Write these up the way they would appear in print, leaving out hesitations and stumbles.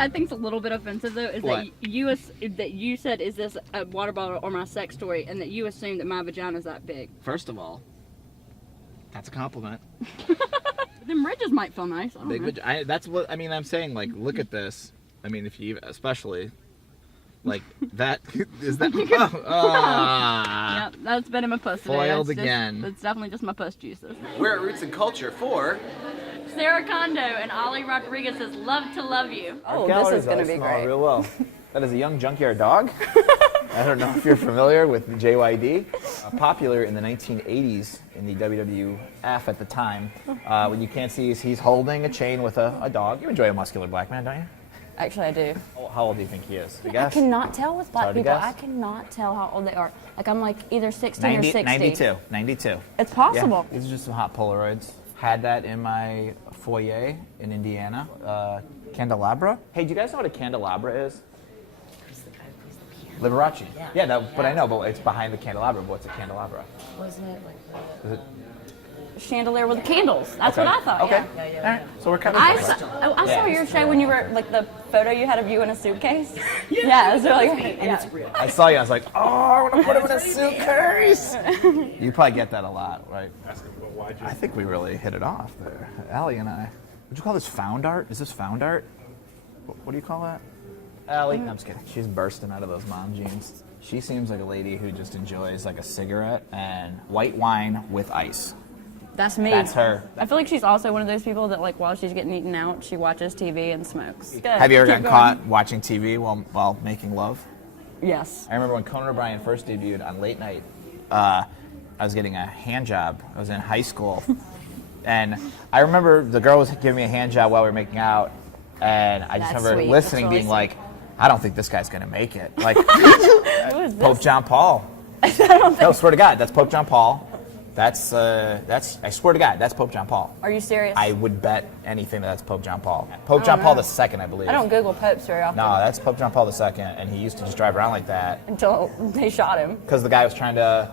I think's a little bit offensive though is What? that you said, is this a water bottle or my sex toy, and that you assume that my vagina's that big. First of all, that's a compliment. Them ridges might feel nice. I don't know. That's what I mean. I'm saying, like, look at this. I mean, if you especially like that is that. Yep, that's been in my puss today. Foiled That's again. That's definitely just my puss juices. We're at Roots and Culture for. Sarah Kondo and Ollie Rodriguez says, "Love to love you." Oh, this is going to be great. Real well. That is a young junkyard dog. I don't know if you're familiar with JYD. Popular in the 1980s in the WWF at the time. What you can't see is he's holding a chain with a dog. You enjoy a muscular black man, don't you? Actually, I do. How old do you think he is? You I guess? cannot tell with black Hard to people. guess? I cannot tell how old they are. Like, I'm like either 16 or 60. 92. It's possible. Yeah, these are just some hot Polaroids. Had that in my foyer in Indiana. Candelabra. Hey, do you guys know what a candelabra is? Liberace. Yeah, but I know, but it's behind the candelabra. But what's a candelabra? Wasn't it like Is it? chandelier with candles? That's Okay. what I thought. Okay. Yeah. All right. So we're kind of. I saw your show when you were like the photo you had of you in a suitcase. Yeah, it was really great. Yeah. I saw you. I was like, oh, I want to put him in a suitcase. You probably get that a lot, right? I think we really hit it off there, Allie and I. Would you call this found art? Is this found art? What do you call that? Allie? No, I'm just kidding. She's bursting out of those mom jeans. She seems like a lady who just enjoys like a cigarette and white wine with ice. That's me. That's her. I feel like she's also one of those people that, like, while she's getting eaten out, she watches TV and smokes. Good. Have you ever Keep gotten going. caught watching TV while making love? Yes. I remember when Conan O'Brien first debuted on late night, I was getting a hand job. I was in high school. And I remember the girl was giving me a hand job while we were making out. And I just That's remember sweet. listening, That's really being like, I don't think this guy's going to make it. Like, Who is this? Pope John Paul. No, swear to God, that's Pope John Paul. That's I swear to God, that's Pope John Paul. Are you serious? I would bet anything that's Pope John Paul. Pope John Paul II, I believe. I don't Google popes very often. No, that's Pope John Paul II, and he used to just drive around like that. Until they shot him. Because the guy was trying to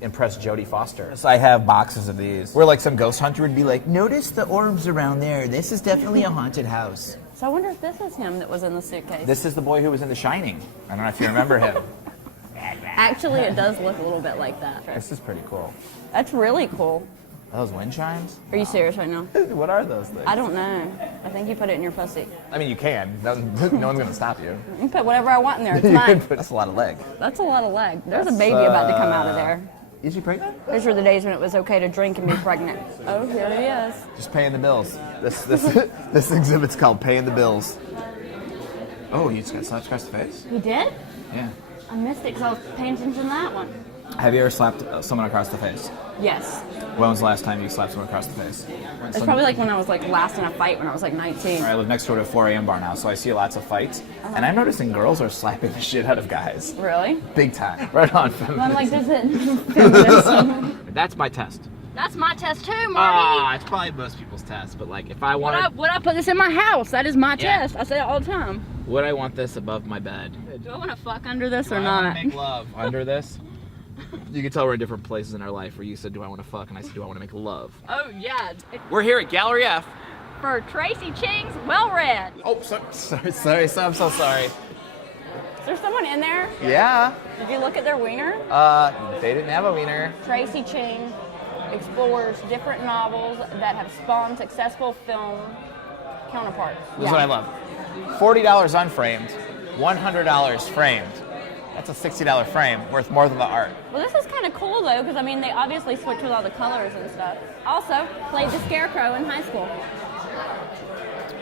impress Jodie Foster. So I have boxes of these. Where like some ghost hunter would be like, notice the orbs around there. This is definitely a haunted house. So I wonder if this is him that was in the suitcase. This is the boy who was in The Shining. I don't know if you remember him. Actually, it does look a little bit like that. This is pretty cool. That's really cool. Are those wind chimes? Are you serious right now? What are those things? I don't know. I think you put it in your pussy. I mean, you can. No one's going to stop you. You can put whatever I want in there. It's mine. That's a lot of leg. That's a lot of leg. There's a baby about to come out of there. Is she pregnant? Those were the days when it was okay to drink and be pregnant. Oh, here he is. Just paying the bills. This exhibit's called Paying the Bills. Oh, you just got slapped across the face? You did? Yeah. I missed it because I was paying attention to that one. Have you ever slapped someone across the face? Yes. When was the last time you slapped someone across the face? It's probably like when I was like last in a fight when I was like 19. I live next door to a 4 a.m. bar now, so I see lots of fights. And I'm noticing girls are slapping the shit out of guys. Really? Big time. Right on. And I'm like, does it feminism? That's my test. That's my test too, Marty. It's probably most people's test, but like if I wanted... Would I put this in my house? That is my Yeah. test. I say it all the time. Would I want this above my bed? Do I want to fuck under this or I not? want to make love under this. You can tell we're in different places in our life where you said, do I want to fuck? And I said, do I want to make love? Oh yeah. We're here at Galerie F. For Tracy Ching's Well Read. Oh, sorry. I'm so sorry. Is there someone in there? Yeah. Did you look at their wiener? They didn't have a wiener. Tracy Ching explores different novels that have spawned successful film counterparts. This is what I love. $40 unframed, $100 framed. That's a $60 frame, worth more than the art. Well, this is kind of cool though, because I mean, they obviously switch with all the colors and stuff. Also, played the Scarecrow in high school.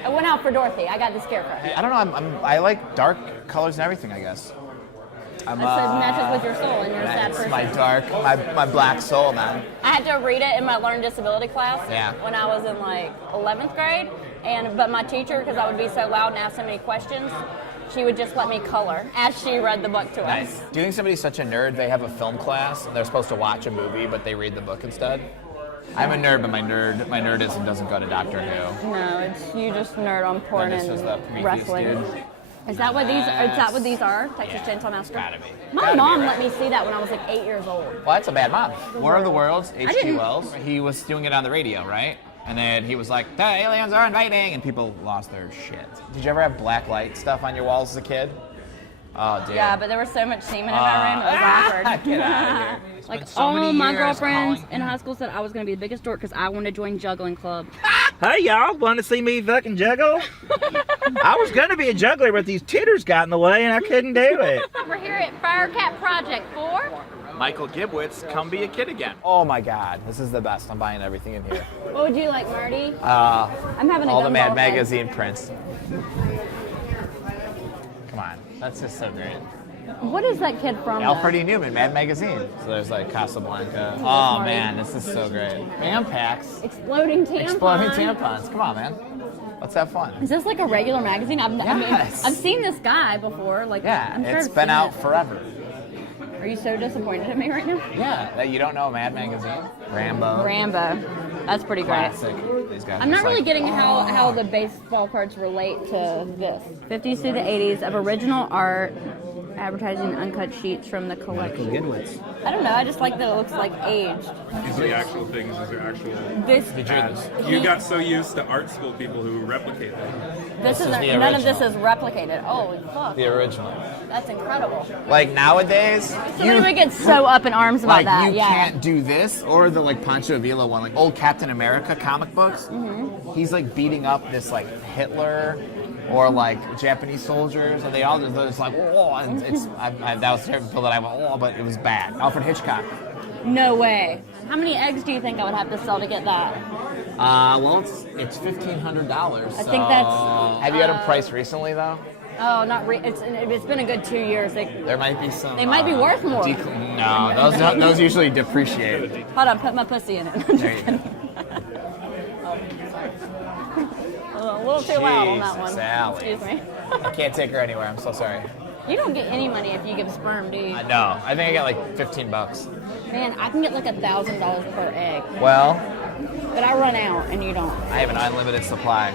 I went out for Dorothy. I got the Scarecrow. I don't know. I like dark colors and everything, I guess. That says matches with your soul, and you're a sad That's person. my dark, my black soul, man. I had to read it in my learning disability class when I was in like 11th grade, but my teacher, because I would be so loud and ask so many questions, she would just let me color as she read the book to us. Do you think somebody's such a nerd, they have a film class, and they're supposed to watch a movie, but they read the book instead? I'm a nerd, but my nerdism doesn't go to Doctor Who. No, it's you just nerd on porn And this is the and Prometheus wrestling. dude. Is that what these? Is that what these are? Texas Yeah. Chainsaw Massacre. Gotta be. My Gotta be, mom right? let me see that when I was like 8 years old. Well, that's a bad mom. War of the Worlds, H.G. didn't- Wells. He was doing it on the radio, right? And then he was like, the aliens are invading, and people lost their shit. Did you ever have black light stuff on your walls as a kid? Oh, dude. Yeah, but there was so much semen in my room, it was awkward. Get out of here. Like so all many my years girlfriends calling- in high school said I was gonna be the biggest dork because I wanted to join juggling club. Hey y'all, want to see me fucking juggle? I was gonna be a juggler, but these titters got in the way and I couldn't do it. We're here at Firecat Project 4. Michael Gibwitz, come be a kid again. Oh my God, this is the best. I'm buying everything in here. What would you like, Marty? I'm having a All the gumball Mad thing. Magazine prints. Come on, that's just so great. What is that kid from? Alfred E. Newman, Mad Magazine. So there's like Casablanca. Oh man, this is so great. Fan packs. Exploding tampons. Exploding tampons. Come on, man. Let's have fun. Is this like a regular magazine? I mean, Yes. I've seen this guy before. Like, Yeah, I'm sure it's I've been seen out it. forever. Are you so disappointed in me right now? Yeah, that you don't know Mad Magazine? Rambo. Rambo. That's pretty great. Classic. These guys I'm are not just really like, getting how the baseball cards relate to this. 50s through the 80s of original art, advertising uncut sheets from the collection. I don't know. I just like that it looks like aged. These are the actual things. These are actual This ads. You got so used to art school people who replicate them. this is isn't. the None of this original. is replicated. Holy fuck! The original. That's incredible. Like nowadays, Somebody would get so up in arms about like that. you Yeah. can't do this or the like Pancho Villa one, like old Captain America comic books. Mm-hmm. He's like beating up this like Hitler or like Japanese soldiers, and they all just like, oh, and it's that was terrible that I went, oh, but it was bad. Alfred Hitchcock. No way. How many eggs do you think I would have to sell to get that? Well, it's $1,500. I think that's. Have you had them priced recently though? Oh, not it's been a good 2 years. There might be some. They might be worth more. No, those usually depreciate. Hold on, put my pussy in it. There you go. A little too loud on that one. Jesus, Allie. Excuse me. I can't take her anywhere. I'm so sorry. You don't get any money if you give sperm, do you? No, I think I got like $15. Man, I can get like $1,000 per egg, Well, but I run out and you don't. I have an unlimited supply.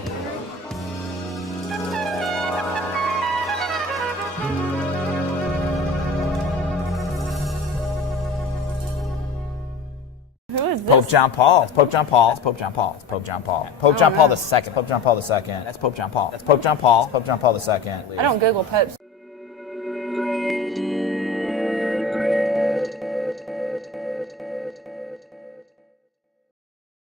Who is this? Pope John Paul. That's Pope John Paul. That's Pope John Paul. That's Pope John Paul. Pope John Paul II. Pope John Paul II. That's Pope John Paul. That's Pope John Paul. Pope John Paul II. I don't Google popes